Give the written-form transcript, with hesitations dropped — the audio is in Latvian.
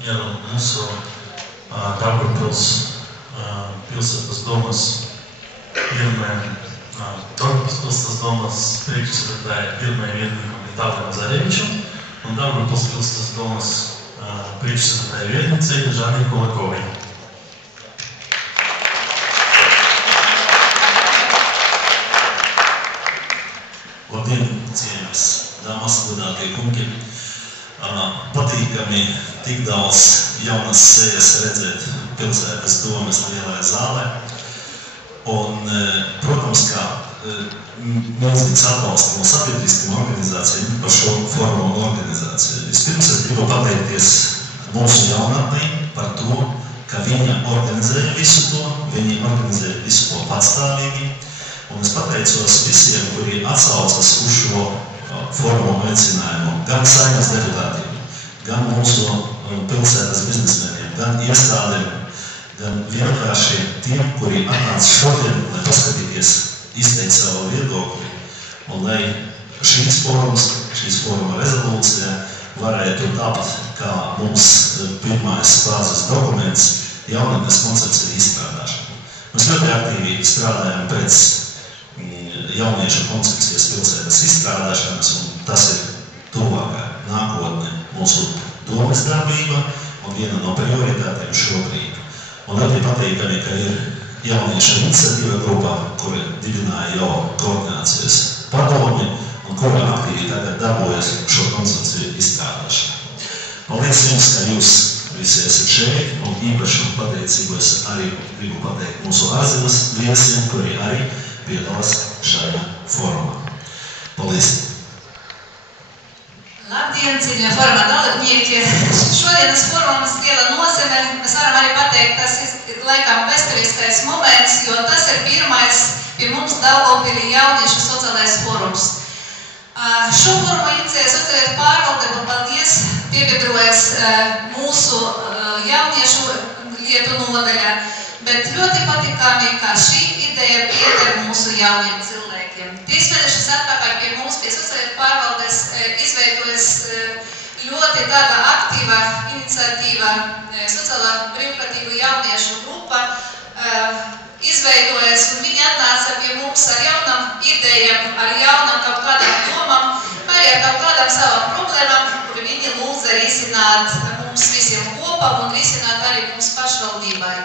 ir mūsu Daugavpils pilsētas domas Daugavpils domas priekšsēdētāja pirmajam vietniekam Vitālijam Zarevičam un Daugavpils pilsētas domas priekšsēdētāja vietniecei Žanai Kulakovai. Labdien, cienījamas dāmas, godātie kungi! Patīkami tik daudz jaunas sejas redzēt pilsētas domas lielajā zālē. Un, protams, kā milzīgs atbalsts no sabiedriskām organizācijām par šo forumu un organizāciju. Vispirms es gribu pateikties mūsu jaunatnei par to, ka viņa organizēja visu to, viņi organizēja visu to patstāvīgi. Un es pateicos visiem, kuri atsaucas uz šo forumu veicinājumu, gan Saeimas deputātiem, gan mūsu pilsētas biznesmeniem, gan iestādēm, gan vienkārši tiem, kuri atnāca šodien, lai paskatīties, izteikt savu viedokli, un lai šīs foruma rezolūcija varētu tapt kā mums pirmais bāzes dokuments jaunatnes koncepcija izstrādāšana. Mēs ļoti aktīvi strādājam pēc jauniešu koncepcijas pilsētas izstrādāšanas, un tas ir tuvākā nākotne mūsu domas darbība un viena no prioritātēm šobrīd. Un ļoti patīkami, ka ir jauniešu iniciatīva grupā, kura dibināja jau koordinācijas padomi un kura aktīvi tagad darbojas šo koncepciju izstrādāšanā. Paldies jums, ka jūs visi esat šeit, un īpaši pateicību es arī gribu pateikt mūsu ārzemes viesiem, kuri arī piedalās šajā forumā. Paldies! Labdien, cienījamie forumā dalībnieki! Šodienas forumas liela nozīme. Mēs varam arī pateikt, tas ir laikam vēsturiskais moments, jo tas ir pirmais pie mums Daugavpilī jauniešu sociālais forums. Šo forumu inicēja sociālietu pārvaldība, paldies, piebiedrojas mūsu jauniešu lietu nodaļa, bet ļoti patīkami, ka šī ideja pieder mūsu jauniem cilvēkiem. 3 mēnešus atpakaļ pie mums, pie sociālietu pārvaldes, izveidojas ļoti tāda aktīva iniciatīva, sociālā brīvprātīgu jauniešu grupa izveidojas, un viņi atnāca pie mums ar jaunām idejām, ar jaunām kaut kādām domām, arī ar kaut kādām savām problēmām, kuri viņi lūdza risināt mums visiem kopā un risināt arī mums pašvaldībai.